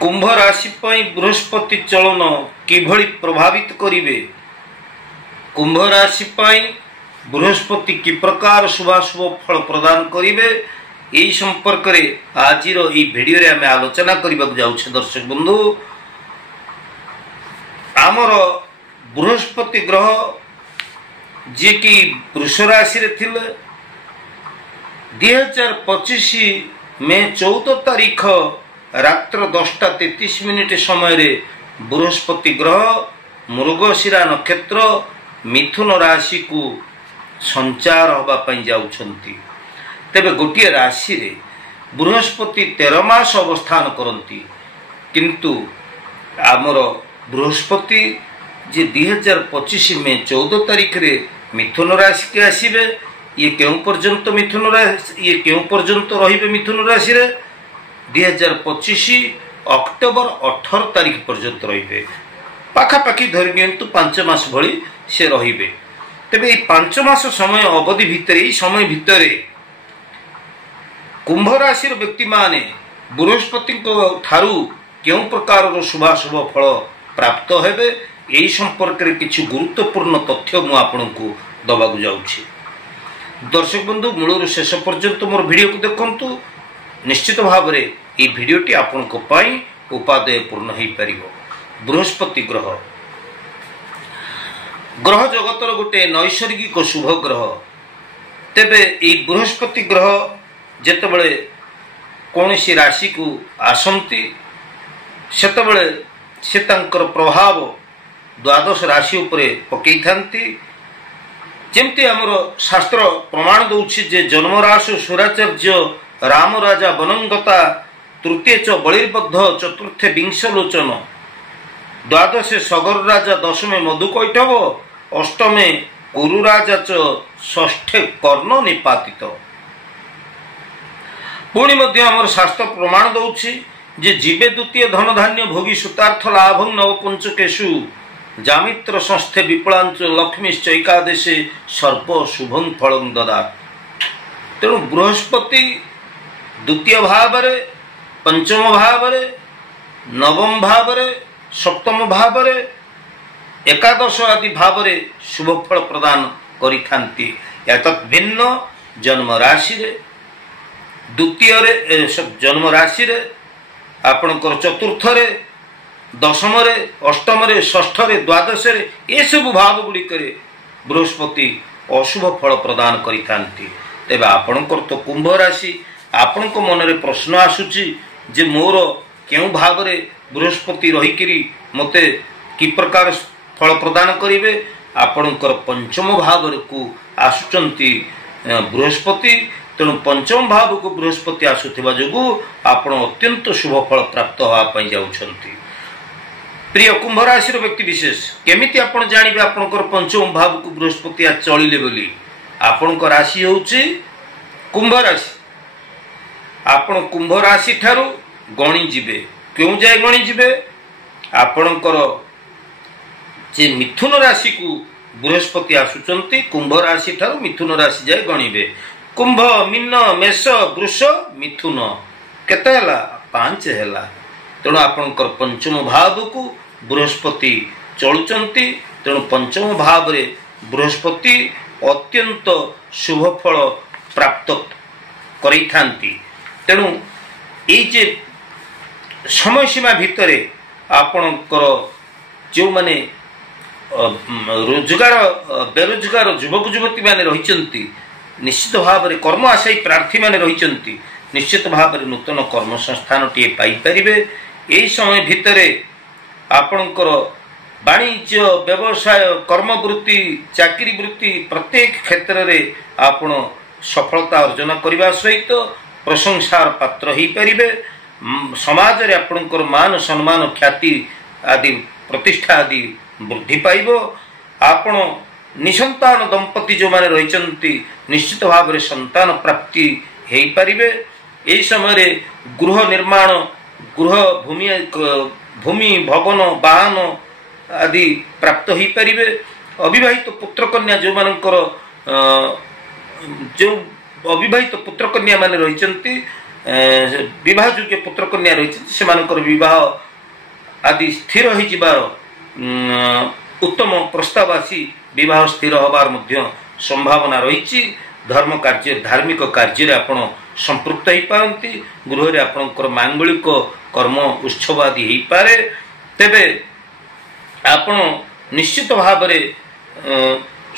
कुंभ राशि बृहस्पति चलन किभଳି प्रभावित करिवे। कुंभ राशि बृहस्पति कि प्रकार शुभाशुभ फल प्रदान करिवे यही संपर्क रे आजिर ई वीडियो रे आमे आलोचना करबा जाउछे। दर्शक बंधु, आमर बृहस्पति ग्रह जे कि वृष राशि रे थिले 2025 मे 14 तारीख रात्र 10:33 समय रे बृहस्पति ग्रह मृगशिरा नक्षत्र मिथुन राशि को संचार होबा पई जाउछंती। तेबे गोटिए राशि रे बृहस्पति 13 मास अवस्थान करती, किंतु आमर बृहस्पति जे 2025 मे 14 तारीख रे मिथुन राशि के आसीबे। ये केउ पर्यंत मिथुन राशि ये केउ पर्यंत रहिबे मिथुन राशि रे 2025 अक्टोबर 18 तारीख पर्यंत रहिबे। पाखापाखि धरि नियंतु 5 मास भली से रहिबे। तेबे 5 मास समय अवधि भितरे समय भितरे कुंभ राशि व्यक्ति माने बृहस्पति ठारू केउ प्रकार शुभाशुभ फल प्राप्त हेबे यही संपर्क रे किछि गुरुत्वपूर्ण तथ्य मु आपनकु दबाकु जाउछि। दर्शक बंधु, मूलर शेष पर्यंत मोर वीडियो को देखंतु। निश्चित भाव रे ये वीडियोटी आपनक पई उपादेय पूर्ण हेई परिबो। बृहस्पति ग्रह ग्रह जगतर गोटे नैसर्गिक शुभ ग्रह। तेबे ये बृहस्पति ग्रह जेतेबेले कोनोसी राशि को आसंती सेतेबेले से तांकर प्रभाव द्वादश राशि उपरे पकई थांती। जेमती आमर शास्त्र प्रमाण दउछि जे जन्मराशि सुराचार्य राम राजा बनंगता तृतीय च बलिर्बद्ध चतुर्थे विंशलोचन द्वादशे सगर राजा दशमे मधुकैटभ अष्टमे कुरु राजा च षष्ठे कर्ण निपातित। पुणी मध्य आमर शास्त्र प्रमाण दउछि जे जीवे द्वितीय धन धान्य भोगी सुतार्थ लाभं नवपंचकेषु जामित्र संस्थे विपुलांच लक्ष्मीश्च एकादशे सर्प शुभं फलं ददात्। तेणु बृहस्पति द्वितीय भाव रे पंचम भाव रे नवम भाव रे सप्तम भाव रे एकादश आदि भाव रे शुभ फल प्रदान करिथांती। एतत् भिन्न जन्म राशि रे द्वितीय रे जन्म राशि रे आपनकर चतुर्थ रे दशम रे अष्टम रे षष्ठ रे द्वादश रे ये सब भाव गुडी करे बृहस्पति अशुभ फल प्रदान करिथांती। तेबे आपनकर तो कुंभ राशि आपनक मन रे प्रश्न आसुची जे मोर केउ भाव रे बृहस्पति रहिकिरी मते कि प्रकार फल प्रदान करिवे। आपनकर पंचम भाव रे को आसुचंती बृहस्पति। तेणु पंचम भाव को बृहस्पति आसुथिबा जोगु आपण अत्यंत शुभ फल प्राप्त होआ पई जाउछंती। प्रिय कुंभ राशि व्यक्ति विशेष केमिति आपण जानिबे आपनकर पंचम भाव को बृहस्पति आ चलिले बोली। आपनकर राशि होउची कुंभ राशि। आपण कुंभ राशि ठारू गणी जिबे क्यों जाय गणी जिबे आपनकर जे मिथुन राशि को बृहस्पति आसुचंती कुंभ राशि ठारू मिथुन राशि जाय गणिबे। कुंभ मीन मेष वृष मिथुन केते हला 5 हला। तेणु आपनकर पंचम भाव को बृहस्पति चलुचंती। तेणु पंचम भाव रे बृहस्पति अत्यंत शुभ फल प्राप्त करिथांती। तेणु ए जे समय सीमा भितरे आपनकर जो माने रोजगार बेरोजगार युवक युवती माने रहिचंती निश्चित भाव रे कर्म आशायी प्रार्थी माने रहिचंती निश्चित भाव रे नूतन कर्म संस्थान टी पाई परिबे। एही समय भितरे आपनकर वाणिज्य व्यवसाय कर्मवृत्ति चाकरी वृत्ति प्रत्येक क्षेत्र रे आपण सफलता अर्जन करबा सहित प्रशंसार पात्र ही परिबे। समाज रे आपनकर मान सम्मान ख्याति आदि प्रतिष्ठा आदि वृद्धि पाइबो। आपण निसंतान दंपति जो माने रहिचंती निश्चित भाव रे संतान प्राप्ति हेई परिबे। एही समय रे गृह निर्माण गृह भूमि भवन वाहन आदि प्राप्त ही परिबे। अविवाहित पुत्र कन्या जो मानकर जो अविवाहित पुत्र कन्या माने रहिचंती विवाह योग्य पुत्र कन्या रही से विवाह आदि स्थिर हो उत्तम प्रस्ताव आसी विवाह स्थिर होबार संभावना रही। धर्म कार्य धार्मिक कार्य आपण संपृक्त हो पारती गृह आपणकर मांगलिक कर्म उत्सव आदि हो पारे। तेबे आपण निश्चित भाव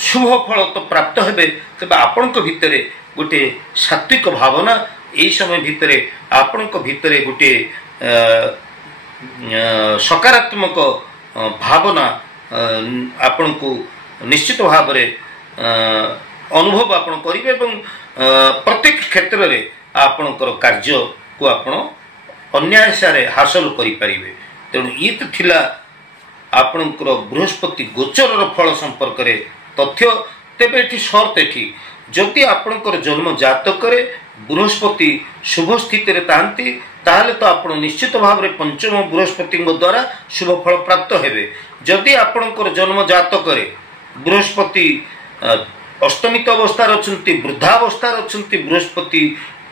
शुभ फल तो प्राप्त हेबे। तेबे आपण भितर गोटे सात्विक भावना यही समय भितर आपण भितर गोटे सकारात्मक भावना आपण को निश्चित भाव अनुभव आपण करेंगे। प्रत्येक क्षेत्र में आपणकर कार्य को आपण अन्यायसारे हासिल करें। तेणु ये तो थिला आपणकर बृहस्पति गोचर फल संपर्क में तथ्य। तेबे एठी शर्त एठी जदि आपणकर जन्म जातक बृहस्पति शुभ स्थिति तांती ताहले तो आपण निश्चित भाव में पंचम बृहस्पति द्वारा शुभ फल प्राप्त हेबे। जदि आपणकर जन्म जातक बृहस्पति अष्टमित अवस्था अच्छी वृद्धावस्था अच्छी बृहस्पति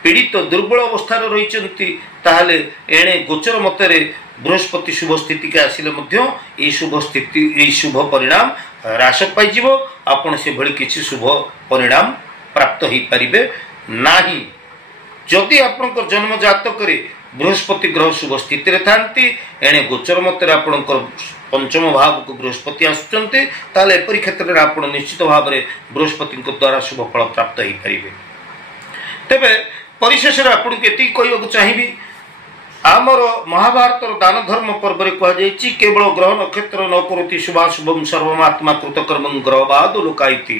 पीड़ित दुर्बल अवस्था रही ताहले एणे गोचर मतरे बृहस्पति शुभ स्थिति के आसिले शुभ स्थिति शुभ परिणाम ह्रास पाइब। आपण से भली किसी शुभ परिणाम प्राप्त हो पारिबे नाही। जदि आपणकर जन्म जातक बृहस्पति ग्रह शुभ स्थिति थांती एणे गोचर मतरे आपणकर पंचम भाव को बृहस्पति आसुचंते ताले एपरि क्षेत्र में आपण निश्चित भाव में बृहस्पति द्वारा शुभ फल प्राप्त हो पारिबे। तेबे परिशेष रे आपण के एति कहबो चाहिबी आमर महाभारत दान धर्म पर्व रे कहा जायछि केवल ग्रह नक्षत्र न करोति शुभाशुभम सर्वमात्मा कृतकर्मं ग्रहवाद लोकायति।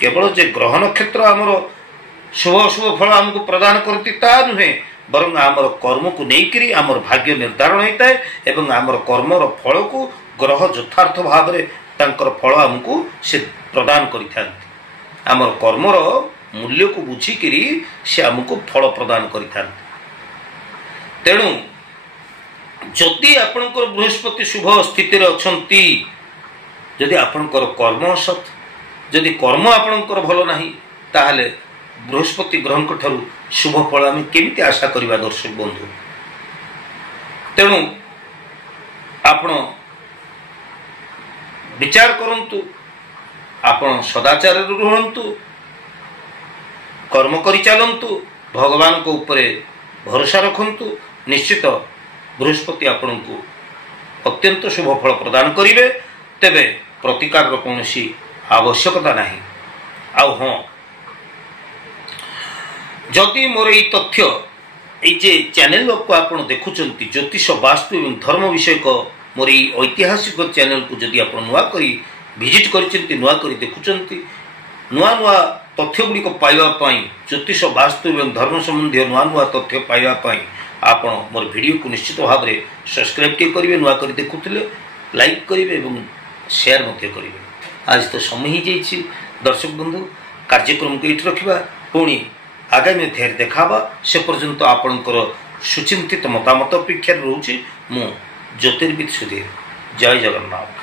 केवल जे ग्रह नक्षत्र आमर शुभ अशुभ फल हमको प्रदान करती ता नुहे बरं आमर कर्म को लेकर आमर भाग्य निर्धारण होता है एवं आमर कर्मर फल को ग्रह यथार्थ भाव में तांकर फल हमको से प्रदान करिथांती। आमर कर्मर मूल्य को बुझिकरी से हमको फल प्रदान करिथांती। तेणु जदि आपणकर बृहस्पति शुभ स्थिति अछंती जदि आपणकर कर्म असत जदि कर्म आपणकर भल नाही ताहले बृहस्पति ग्रह ठारू शुभ फल आम केमिति आशा करवा दर्शक बंधु। तेणु आपण विचार करंतु आपण सदाचार रुहंतु कर्म करि चलंतु भगवान को ऊपर भरोसा रखंतु निश्चित बृहस्पति आपण को अत्यंत शुभ फल प्रदान करिवे। तेबे प्रतिकार कौनसी आवश्यकता नाही। आउ हाँ जदि मोर ये तथ्य ये चैनल को आपण देखुचंती ज्योतिष वास्तु एवं धर्म विषय को मोर ऐतिहासिक चैनल को जदि आपण नुआ करी विजिट करचंती नुआ करी देखुचंती नुआ नुआ तथ्य गुड़ी को पाइबा पई ज्योतिष वास्तु एवं धर्म संबंधी नुआ नुआ तथ्य पाइबा पई आपण मोर वीडियो को निश्चित भाव में सब्सक्राइब के करिवे नुआ करी देखुथिले लाइक करिवे एवं शेयर मध्य करिवे। आज तो समय ही जाइछि दर्शक बंधु कार्यक्रम को एठी रखिबा पुणी आगामी अध्याय देखाबा से पर्यंत आपणकर सुचिंतित मतामत अपेक्षा रोचे मु ज्योतिर्विद सुधीर। जय जगन्नाथ।